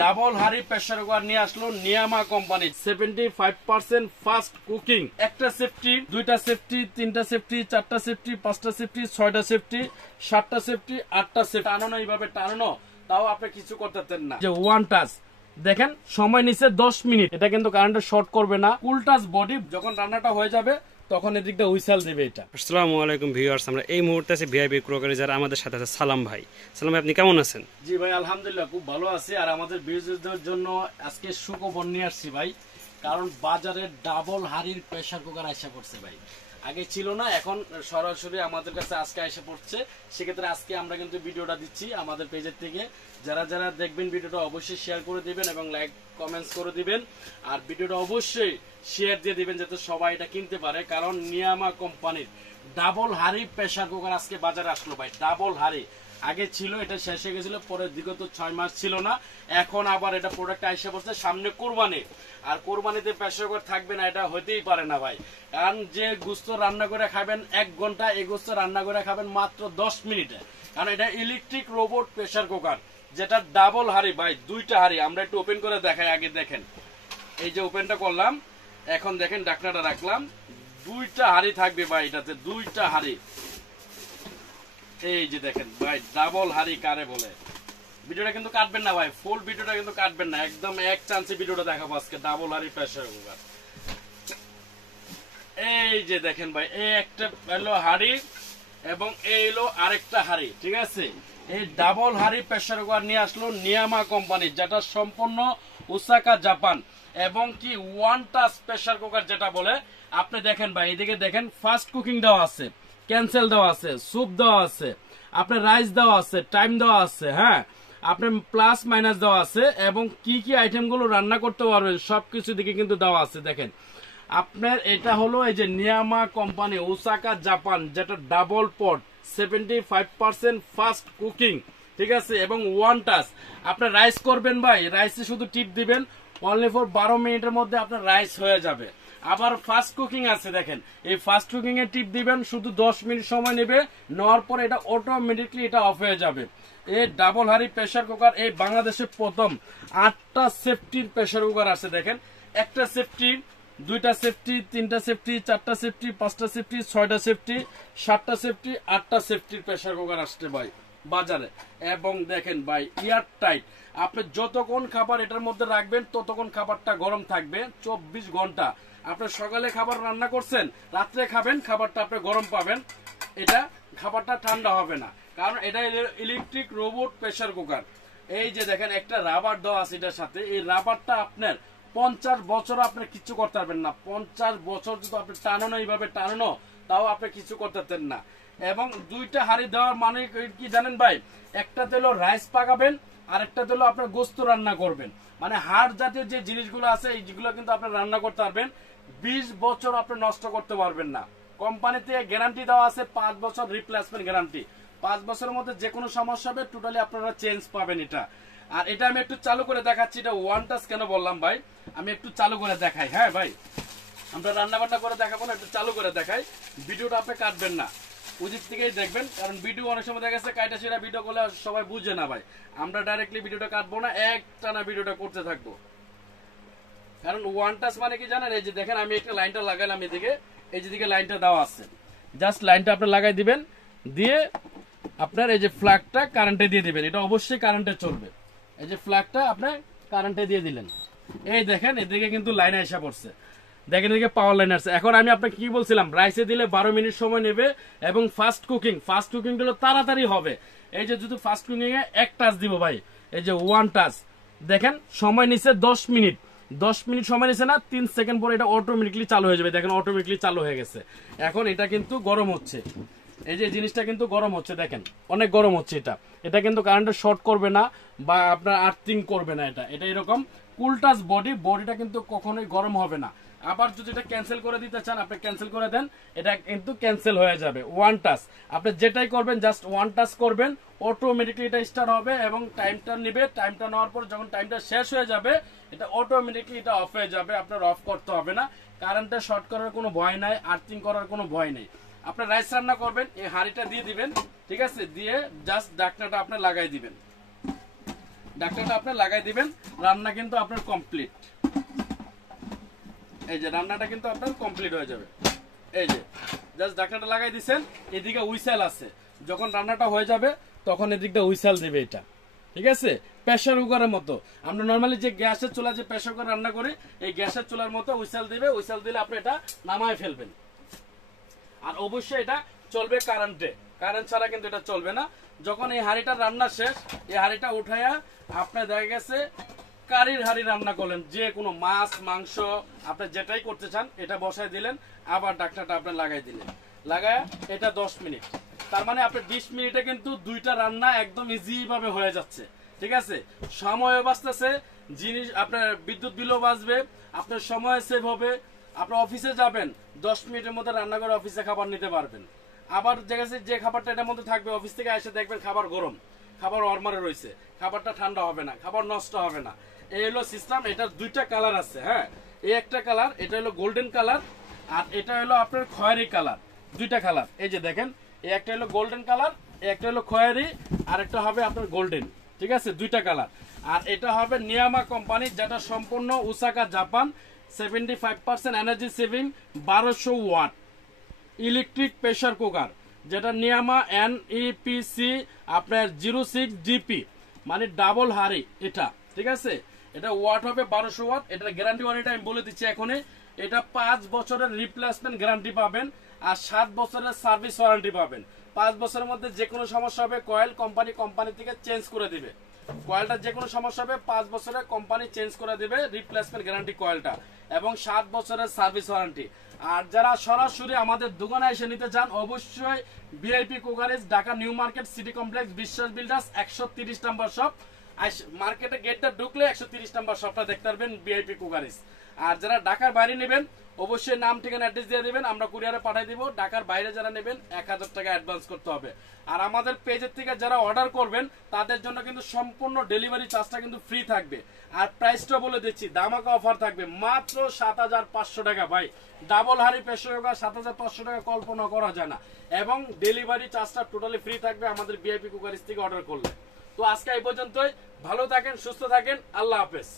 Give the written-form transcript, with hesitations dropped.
Double হাড়ি pressure cooker নিয়ে আসলো নিয়ামা কোম্পানি 75% ফাস্ট কুকিং। একটা সেফটি, দুইটা সেফটি, তিনটা সেফটি, চারটা সেফটি, পাঁচটা সেফটি, ছয়টা সেফটি, সাতটা সেফটি, আটটা সেফটি। টানানো এইভাবে টানানো, তাও আপনি কিছু করতেন না। যে ওয়ান টাচ দেখেন, সময় নিচ্ছে 10 মিনিট। এটা কিন্তু কারেন্টে শর্ট করবে না। ফুল টাচ বডি, যখন রান্নাটা হয়ে যাবে তখন এদিকটা হুইসেল দেবে। এটা আসসালামু আলাইকুম ভিউয়ার্স, আমরা এই মুহূর্তে আছি ভিআইপি ক্রকারি, যারা আমাদের সাথে আছে সালাম ভাই। সালাম ভাই, আপনি কেমন আছেন? জি ভাই, আলহামদুলিল্লাহ খুব ভালো আছি। আর আমাদের ভিউয়ারদের জন্য আজকে সুখবর নিয়ে আসছি ভাই, কারণ বাজারে ডাবল হাড়ির প্রেসার কুকার আশা করছে ভাই। আগে ছিল না, এখন সরাসরি আমাদের কাছে আজকে এসে পড়ছে। সেক্ষেত্রে আজকে আমরা কিন্তু ভিডিওটা দিচ্ছি আমাদের পেজের থেকে। যারা যারা দেখবেন ভিডিওটা অবশ্যই শেয়ার করে দিবেন এবং লাইক কমেন্টস করে দিবেন। আর ভিডিওটা অবশ্যই শেয়ার দিয়ে দিবেন যাতে সবাই এটা কিনতে পারে, কারণ নিয়ামা কোম্পানির ডাবল হাড়ি প্রেসার কুকার আজকে বাজারে আসলো ভাই। ডাবল হাড়ি আগে ছিল, এটা শেষ হয়ে গেছিল, পরে বিগত 6 মাস ছিল না, এখন আবার এটা প্রোডাক্ট আইসা পড়ছে। সামনে কোরবানি, আর কোরবানিতে প্রেসার কুকার থাকবে না এটা হতেই পারে না ভাই। কারণ যে গোস্ত রান্না করে খাবেন 1 ঘন্টা, এই গোস্ত রান্না করে খাবেন মাত্র 10 মিনিটে। কারণ এটা ইলেকট্রিক রোবট প্রেসার কুকার, যেটা ডাবল হাড়ি ভাই, দুইটা হাড়ি। আমরা একটু ওপেন করে দেখাই। আগে দেখেন, এই যে ওপেনটা করলাম, এখন দেখেন ঢাকনাটা রাখলাম, দুইটা হাড়ি থাকবে ভাই এটাতে, দুইটা হাড়ি। এই যে দেখেন ভাই, ডাবল হাড়ি কারে বলে। ভিডিওটা কিন্তু কাটবেন না ভাই, ফুল ভিডিওটা কিন্তু কাটবেন না, একদম এক চান্সে ভিডিওটা দেখাবো আজকে। ডাবল হাড়ি প্রেসার কুকার, এই যে দেখেন ভাই, এই একটা হলো হাড়ি এবং এই হলো আরেকটা হাড়ি, ঠিক আছে। এই ডাবল হাড়ি প্রেসার কুকার নিয়ে আসলো নিয়ামা কোম্পানি, যেটা সম্পূর্ণ ওসাকা জাপান, এবং কি ওয়ান টাচ প্রেসার কুকার যেটা বলে। আপনি দেখেন ভাই, এদিকে দেখেন ফাস্ট কুকিং দেওয়া আছে, ক্যান্সেল দেওয়া আছে, স্যুপ দেওয়া আছে, আপনার রাইস দেওয়া আছে, টাইম দেওয়া আছে, হ্যাঁ, আপনার প্লাস মাইনাস দেওয়া আছে, এবং কি কি আইটেম গুলো রান্না করতে পারবেন সবকিছু দিকে কিন্তু দেওয়া আছে। দেখেন আপনার এটা হলো এই যে নিয়ামা কোম্পানি ওসাকা জাপান, যেটা ডাবল পট 75% ফাস্ট কুকিং, ঠিক আছে, এবং ওয়ান টাচ। আপনার রাইস করবেন ভাই, রাইসে শুধু টিপ দিবেন, অনলি ফর 12 মিনিটের মধ্যে আপনার রাইস হয়ে যাবে। আবার ফাস্ট কুকিং আছে, দেখেন এই ফাস্ট কুকিং এ টিপ দিবেন, শুধু 10 মিনিট সময় নেবে, নেওয়ার পর এটা অটোমেটিকলি এটা অফ হয়ে যাবে। এই ডাবল হাড়ি প্রেসার কুকার এই বাংলাদেশে প্রথম 8টা সেফটির প্রেসার কুকার আছে। দেখেন, একটা সেফটি, দুইটা সেফটি, তিনটা সেফটি, চারটা সেফটি, পাঁচটা সেফটি, ছয়টা সেফটি, সাতটা সেফটি, আটটা সেফটির প্রেসার কুকার আসছে ভাই বাজারে। এবং দেখেন ভাই, এয়ার টাইট। আপনি যতক্ষণ খাবার এটার মধ্যে রাখবেন ততক্ষণ খাবারটা গরম থাকবে 24 ঘন্টা। আপনি সকালে খাবার রান্না করছেন, রাত্রে খাবেন, খাবারটা আপনি গরম পাবেন, এটা খাবারটা ঠান্ডা হবে না, কারণ এটা ইলেকট্রিক রোবট প্রেসার কুকার। এই যে দেখেন একটা রাবার দেওয়া আছে এটার সাথে, এই রাবারটা আপনার 50 বছর আপনি কিছু করতে পারবেন না। 50 বছর যদি আপনি টানানো, এইভাবে টানানো, তাও আপনি কিছু করতেন না। এবং দুইটা হাড়ি দেওয়ার মানে কি জানেন ভাই, একটা তেল রাইস পাকাবেন, আর একটা তেল আপনার গোস্ত রান্না করবেন। মানে হাড় জাতীয় যে জিনিসগুলো আছে এইগুলো কিন্তু আপনি রান্না করতে পারবেন। 20 বছর আপনি নষ্ট করতে পারবেন না। কোম্পানিতে গ্যারান্টি দেওয়া আছে 5 বছর রিপ্লেসমেন্ট গ্যারান্টি। 5 বছরের মধ্যে যে কোনো সমস্যা হবে টোটালি আপনারা চেঞ্জ পাবেন এটা। আর এটা আমি একটু চালু করে দেখাচ্ছি। এটা ওয়ান টাচ কেন বললাম ভাই, আমি একটু চালু করে দেখাই। হ্যাঁ ভাই, আমরা রান্না বান্না করে দেখাবো না, একটু চালু করে দেখাই। ভিডিওটা আপনি কাটবেন না, ওদিক থেকেই দেখবেন, কারণ ভিডিও অনেক সময় দেখা গেছে কাইটা সেটা ভিডিও করলে সবাই বুঝে না ভাই। আমরা ডাইরেক্টলি ভিডিওটা কাটবো না, একটানা ভিডিওটা করতে থাকবো। কারণ ওয়ান টাচ মানে কি জানেন, এই যে দেখেন আমি একটা লাইনটা লাগাইলাম এদিকে, এই যেদিকে লাইনটা দেওয়া আছে, জাস্ট লাইনটা আপনি লাগাই দিবেন, দিয়ে আপনার এই যে ফ্ল্যাগটা কারেন্টে দিয়ে দিবেন। এটা অবশ্যই কারেন্টে চলবে। এই যে ফ্ল্যাগটা আপনার কারেন্টে দিয়ে দিলেন, এই দেখেন এদিকে কিন্তু লাইন এসে পড়ছে, দেখেন এদিকে পাওয়ার লাইন আছে। এখন আমি আপনাকে কি বলছিলাম, রাইসে দিলে 12 মিনিট সময় নেবে, এবং ফাস্ট কুকিং গুলো তাড়াতাড়ি হবে। এই যে যদি ফাস্ট কুকিং এ এক টাচ দিব ভাই, এই যে ওয়ান টাচ, দেখেন সময় নিচ্ছে 10 মিনিট। 10 মিনিট সময় নিচ্ছে না, 3 সেকেন্ড পরে এটা অটোমেটিকলি চালু হয়ে যাবে। দেখেন অটোমেটিকলি চালু হয়ে গেছে। এখন এটা কিন্তু গরম হচ্ছে, এই যে জিনিসটা কিন্তু গরম হচ্ছে, দেখেন অনেক গরম হচ্ছে। এটা কিন্তু কারেন্টে শর্ট করবে না বা আপনার আর্থিং করবে না। এটা এরকম কুল টাচ বডিটা কিন্তু কখনোই গরম হবে না। আবার যদি এটা ক্যান্সেল করে দিতে চান, আপনি ক্যান্সেল করে দেন, এটা কিন্তু ক্যান্সেল হয়ে যাবে। ওয়ান টাচ, আপনি যেটাই করবেন জাস্ট ওয়ান টাচ করবেন, অটোমেটিকলি এটা স্টার্ট হবে এবং টাইমটা নেবে। টাইমটা নেওয়ার পর যখন টাইমটা শেষ হয়ে যাবে, এটা অটোমেটিকলি এটা অফ হয়ে যাবে, আপনার অফ করতে হবে না। কারেন্টটা শর্ট করার কোনো ভয় নাই, আর্থিং করার কোনো ভয় নেই। আপনার রাইস রান্না করবেন, এই হাঁড়িটা দিয়ে দিবেন, ঠিক আছে, দিয়ে জাস্ট ঢাকনাটা আপনি লাগাই দিবেন। ঢাকনাটা আপনি লাগাই দিবেন, রান্না কিন্তু আপনার কমপ্লিট। এই যে রান্নাটা কিন্তু আপনার কমপ্লিট হয়ে যাবে। এই যে জাস্ট ঢাকনাটা লাগাই দিবেন, এদিকে হুইসেল আছে, যখন রান্নাটা হয়ে যাবে তখন এদিকটা হুইসেল দেবে এটা, ঠিক আছে? প্রেসার কুকারের মতো আমরা নরমালি যে গ্যাসের চুলা যে প্রেসার কুকার রান্না করি, এই গ্যাসের চুলার মতো হুইসেল দিবে। হুইসেল দিলে আপনি এটা নামায় ফেলবেন। আর অবশ্যই এটা চলবে কারেন্টে, কারেন্ট ছাড়া কিন্তু এটা চলবে না। যখন এই হাঁড়িটা রান্না শেষ, এই হাঁড়িটা উঠাইয়া আপনার দেখা গেছে কারির হাঁড়ি রান্না করলেন, যে কোনো মাছ মাংস আপনি যেটাই করতে চান এটা বসায় দিলেন, আবার ঢাকনাটা আপনি লাগাই দিলেন, লাগায় এটা 10 মিনিট, তার মানে আপনার 20 মিনিটে কিন্তু দুইটা রান্না একদম ইজি ভাবে হয়ে যাচ্ছে, ঠিক আছে? সময়ও বাঁচতেছে, জিনিস আপনার বিদ্যুৎ বিলও বাঁচবে, আপনার সময় সেভ হবে। আপনি অফিসে যাবেন, 10 মিনিটের মধ্যে রান্না করে অফিসে খাবার নিতে পারবেন। আবার দেখা যাচ্ছে যে খাবারটা এটার মধ্যে থাকবে, অফিস থেকে এসে দেখবেন খাবার গরম, খাবার অরমারে রয়েছে, খাবারটা ঠান্ডা হবে না, খাবার নষ্ট হবে না। এই হলো সিস্টেম। এটার দুইটা কালার আছে, হ্যাঁ, এই একটা কালার, এটা হলো গোল্ডেন কালার, আর এটা হলো আপনার খয়েরি কালার। দুইটা কালার, এই যে দেখেন, এই একটা হলো গোল্ডেন কালার, একটা হলো খয়েরি, আর একটা হবে আপনার গোল্ডেন, ঠিক আছে? দুইটা কালার। আর এটা হবে নিয়ামা কোম্পানি, যেটা সম্পূর্ণ Osaka Japan, 75% energy saving, 1200 watt electric pressure cooker, যেটা নিয়ামা NEPC আপনার 06DP, মানে ডাবল হাড়ি এটা, ঠিক আছে? এটা ওয়াট হবে 1200 ওয়াট। এটা গ্যারান্টি ওয়ারেন্টি আমি বলে দিচ্ছি এখনই, এটা 5 বছরের রিপ্লেসমেন্ট গ্যারান্টি পাবেন, আর 7 বছরের সার্ভিস ওয়ারেন্টি পাবেন। 5 বছরের মধ্যে যে কোনো সমস্যা হবে কয়েল কোম্পানি থেকে চেঞ্জ করে দিবে। কয়েলটা যে কোনো সমস্যা হবে 5 বছরের কোম্পানি চেঞ্জ করে দিবে রিপ্লেসমেন্ট গ্যারান্টি কয়েলটা, এবং 7 বছরের সার্ভিস ওয়ারেন্টি। আর যারা সরাসরি আমাদের দোকানে এসে নিতে চান, অবশ্যই ভিআইপি কুকারেজ, Dhaka new market, city complex, Biswas builders, 130 number shop. মার্কেটে গেটটা ঢুকলে 130 নম্বর শপটা দেখতে পারবেন, ভিআইপি কুকারেজ। আর যারা ঢাকার বাইরে নেবেন, অবশ্যই নাম ঠিকানা অ্যাড্রেস দিয়ে দিবেন, আমরা কুরিয়ারে পাঠিয়ে দিব। ঢাকার বাইরে যারা নেবেন 1000 টাকা অ্যাডভান্স করতে হবে। আর আমাদের পেজের থেকে যারা অর্ডার করবেন তাদের জন্য কিন্তু সম্পূর্ণ ডেলিভারি চার্জটা কিন্তু ফ্রি থাকবে। আর প্রাইসটা বলে দিচ্ছি, দামাকা অফার থাকবে মাত্র 7500 টাকা। ভাই, ডাবল হাড়ি প্রেসার কুকার 7500 টাকা কল্পনা করা যায় না, এবং ডেলিভারি চার্জটা টোটালি ফ্রি থাকবে আমাদের ভিআইপি কুকারেজ থেকে অর্ডার করলে। তো আজকে এই পর্যন্তই, ভালো থাকেন, সুস্থ থাকেন, আল্লাহ হাফেজ।